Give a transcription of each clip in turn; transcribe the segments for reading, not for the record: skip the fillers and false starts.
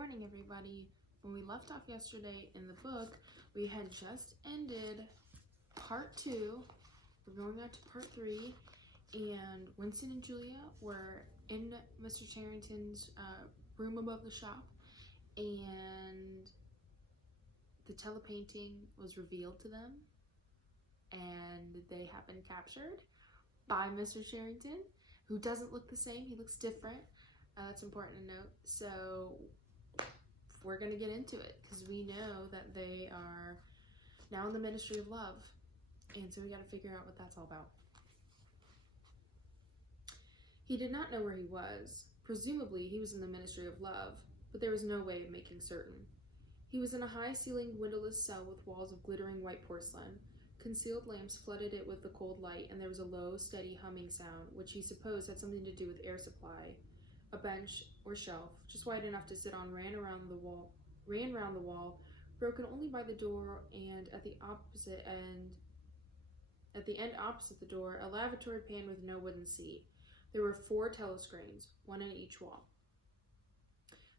morning, everybody. When we left off yesterday in the book, we had just ended part 2. We're going on to part 3, and Winston and Julia were in Mr. Charrington's room above the shop, and the telepainting was revealed to them, and they have been captured by Mr. Charrington, who doesn't look the same. He looks different. That's important to note. So we're going to get into it because we know that they are now in the Ministry of Love, and so we got to figure out what that's all about. He did not know where he was. Presumably he was in the Ministry of Love, but there was no way of making certain. He was in a high-ceilinged, windowless cell with walls of glittering white porcelain. Concealed lamps flooded it with the cold light, and there was a low, steady humming sound, which he supposed had something to do with air supply. A bench or shelf, just wide enough to sit on, ran round the wall, broken only by the door, and at the end opposite the door, a lavatory pan with no wooden seat. There were 4 telescreens, one in each wall.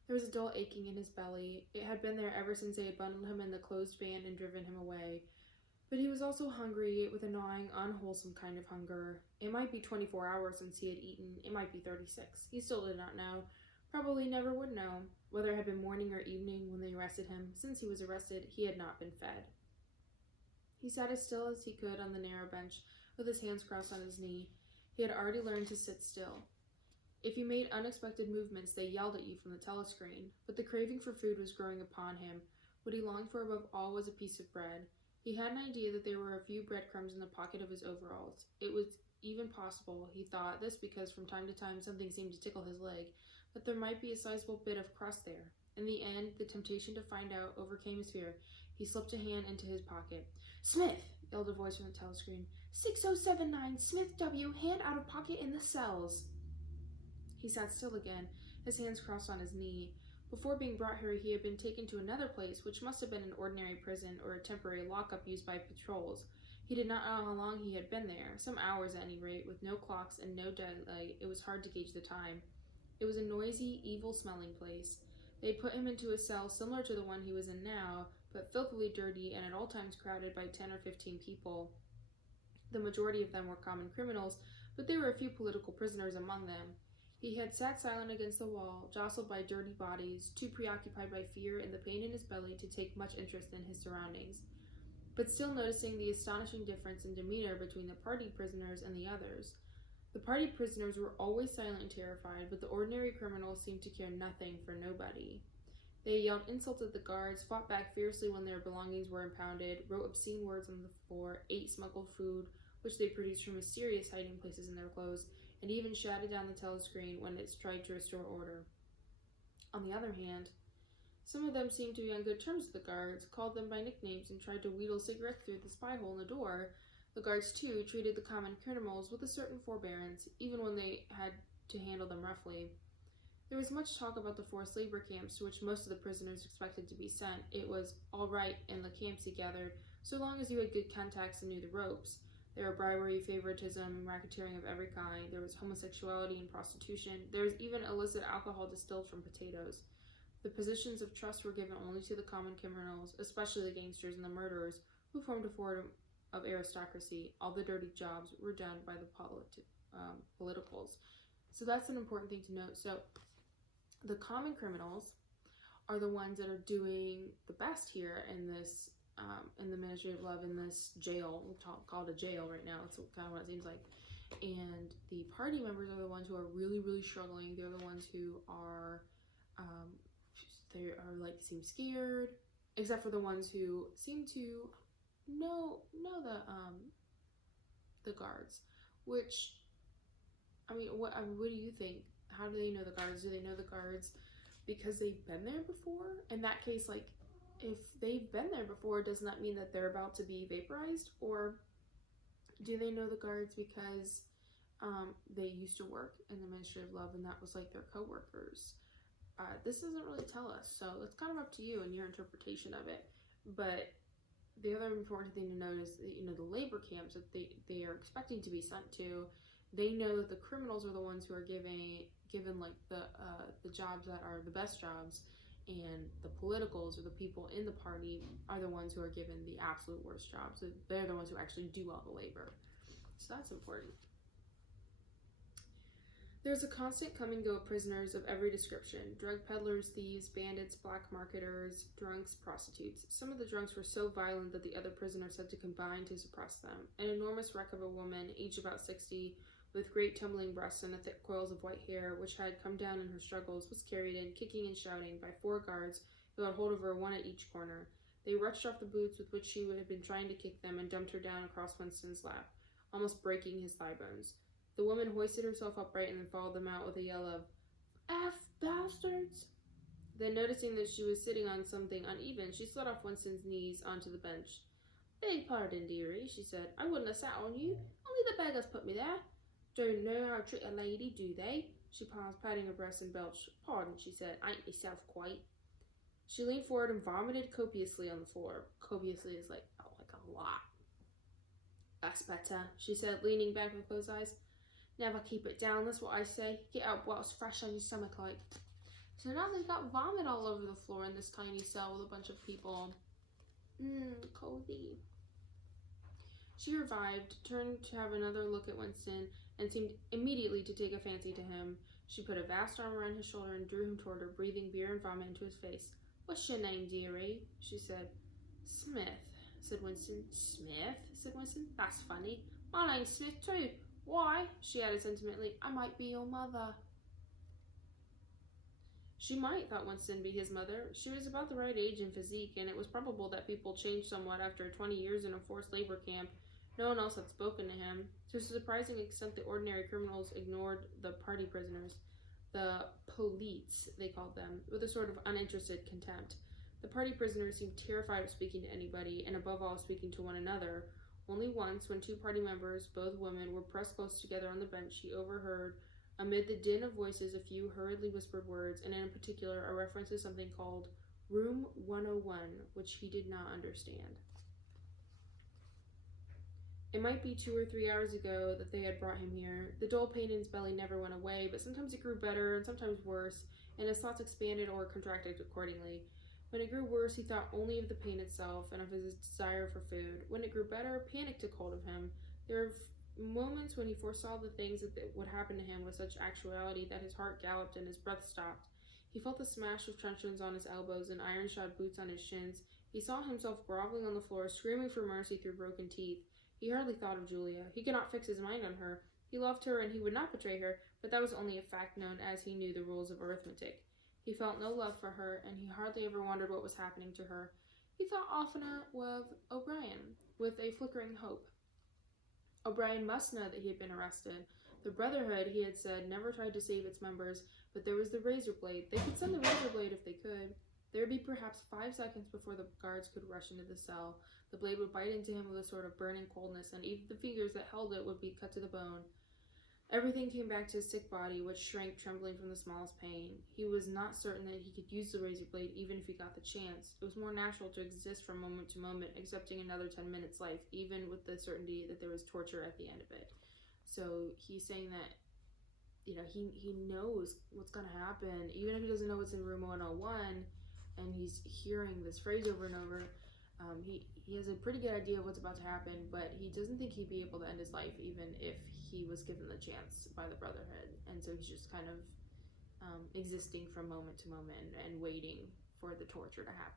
There was a dull aching in his belly. It had been there ever since they had bundled him in the closed van and driven him away. But he was also hungry, with a gnawing, unwholesome kind of hunger. It might be 24 hours since he had eaten. It might be 36. He still did not know. Probably never would know. Whether it had been morning or evening when they arrested him, since he was arrested, he had not been fed. He sat as still as he could on the narrow bench, with his hands crossed on his knee. He had already learned to sit still. If you made unexpected movements, they yelled at you from the telescreen. But the craving for food was growing upon him. What he longed for above all was a piece of bread. He had an idea that there were a few breadcrumbs in the pocket of his overalls. It was even possible, he thought, this because from time to time something seemed to tickle his leg, that there might be a sizable bit of crust there. In the end, the temptation to find out overcame his fear. He slipped a hand into his pocket. "Smith!" yelled a voice from the telescreen. 6079 Smith W. Hand out of pocket in the cells. He sat still again, his hands crossed on his knee. Before being brought here, he had been taken to another place, which must have been an ordinary prison or a temporary lockup used by patrols. He did not know how long he had been there, some hours at any rate, with no clocks and no daylight. It was hard to gauge the time. It was a noisy, evil-smelling place. They put him into a cell similar to the one he was in now, but filthily dirty and at all times crowded by 10 or 15 people. The majority of them were common criminals, but there were a few political prisoners among them. He had sat silent against the wall, jostled by dirty bodies, too preoccupied by fear and the pain in his belly to take much interest in his surroundings, but still noticing the astonishing difference in demeanor between the party prisoners and the others. The party prisoners were always silent and terrified, but the ordinary criminals seemed to care nothing for nobody. They yelled insults at the guards, fought back fiercely when their belongings were impounded, wrote obscene words on the floor, ate smuggled food, which they produced from mysterious hiding places in their clothes, and even shouted down the telescreen when it tried to restore order. On the other hand, some of them seemed to be on good terms with the guards, called them by nicknames, and tried to wheedle cigarettes through the spy hole in the door. The guards, too, treated the common criminals with a certain forbearance, even when they had to handle them roughly. There was much talk about the forced labor camps to which most of the prisoners expected to be sent. It was all right in the camps, he gathered, so long as you had good contacts and knew the ropes. There were bribery, favoritism, and racketeering of every kind. There was homosexuality and prostitution. There was even illicit alcohol distilled from potatoes. The positions of trust were given only to the common criminals, especially the gangsters and the murderers, who formed a form of aristocracy. All the dirty jobs were done by the politicals. So that's an important thing to note. So the common criminals are the ones that are doing the best here in this in the Ministry of Love, in this jail. We'll call it a jail right now. That's kind of what it seems like. And the party members are the ones who are really, really struggling. They're the ones who are, seem scared, except for the ones who seem to know the guards. Which, what do you think? How do they know the guards? Do they know the guards because they've been there before? In that case, if they've been there before, doesn't that mean that they're about to be vaporized? Or do they know the guards because they used to work in the Ministry of Love and that was like their co-workers? This doesn't really tell us, so it's kind of up to you and your interpretation of it. But the other important thing to note is that, the labor camps that they are expecting to be sent to, they know that the criminals are the ones who are given like the jobs that are the best jobs, and the politicals, or the people in the party, are the ones who are given the absolute worst jobs. So they're the ones who actually do all the labor. So that's important. There's a constant come and go of prisoners of every description: drug peddlers, thieves, bandits, black marketers, drunks, prostitutes. Some of the drunks were so violent that the other prisoners had to combine to suppress them. An enormous wreck of a woman, aged about 60, with great tumbling breasts and thick coils of white hair, which had come down in her struggles, was carried in, kicking and shouting, by 4 guards who had hold of her, one at each corner. They wrenched off the boots with which she had been trying to kick them and dumped her down across Winston's lap, almost breaking his thigh bones. The woman hoisted herself upright and then followed them out with a yell of, "F bastards!" Then, noticing that she was sitting on something uneven, she slid off Winston's knees onto the bench. "Beg pardon, dearie," she said. "I wouldn't have sat on you. Only the beggars put me there. Don't know how to treat a lady, do they?" She paused, patting her breast and belched. "Pardon," she said. "I ain't myself quite." She leaned forward and vomited copiously on the floor. Copiously is like a lot. "That's better," she said, leaning back with closed eyes. "Never keep it down, that's what I say. Get out while it's fresh on your stomach like." So now they've got vomit all over the floor in this tiny cell with a bunch of people. Cozy. She revived, turned to have another look at Winston, and seemed immediately to take a fancy to him. She put a vast arm around his shoulder and drew him toward her, breathing beer and vomit into his face. "What's your name, dearie?" she said. "Smith," said Winston. "Smith?" said Winston. "That's funny. My name's Smith too. Why," she added sentimentally, "I might be your mother." She might, thought Winston, be his mother. She was about the right age and physique, and it was probable that people changed somewhat after 20 years in a forced labor camp. No one else had spoken to him. To a surprising extent, the ordinary criminals ignored the party prisoners. The police, they called them, with a sort of uninterested contempt. The party prisoners seemed terrified of speaking to anybody, and above all speaking to one another. Only once, when 2 party members, both women, were pressed close together on the bench, she overheard, amid the din of voices, a few hurriedly whispered words, and in particular a reference to something called Room 101, which he did not understand. It might be 2 or 3 hours ago that they had brought him here. The dull pain in his belly never went away, but sometimes it grew better and sometimes worse, and his thoughts expanded or contracted accordingly. When it grew worse, he thought only of the pain itself and of his desire for food. When it grew better, panic took hold of him. There were moments when he foresaw the things that would happen to him with such actuality that his heart galloped and his breath stopped. He felt the smash of truncheons on his elbows and iron-shod boots on his shins. He saw himself groveling on the floor, screaming for mercy through broken teeth. He hardly thought of Julia. He could not fix his mind on her. He loved her and he would not betray her, but that was only a fact known as he knew the rules of arithmetic. He felt no love for her, and he hardly ever wondered what was happening to her. He thought oftener of O'Brien, with a flickering hope. O'Brien must know that he had been arrested. The Brotherhood, he had said, never tried to save its members, but there was the razor blade. They could send the razor blade if they could. There would be perhaps 5 seconds before the guards could rush into the cell. The blade would bite into him with a sort of burning coldness, and even the fingers that held it would be cut to the bone. Everything came back to his sick body, which shrank trembling from the smallest pain. He was not certain that he could use the razor blade even if he got the chance. It was more natural to exist from moment to moment, accepting another 10 minutes' life, even with the certainty that there was torture at the end of it. So he's saying that, he knows what's going to happen, even if he doesn't know what's in room 101, and he's hearing this phrase over and over. He has a pretty good idea of what's about to happen, but he doesn't think he'd be able to end his life even if he was given the chance by the Brotherhood. And so he's just kind of existing from moment to moment and waiting for the torture to happen.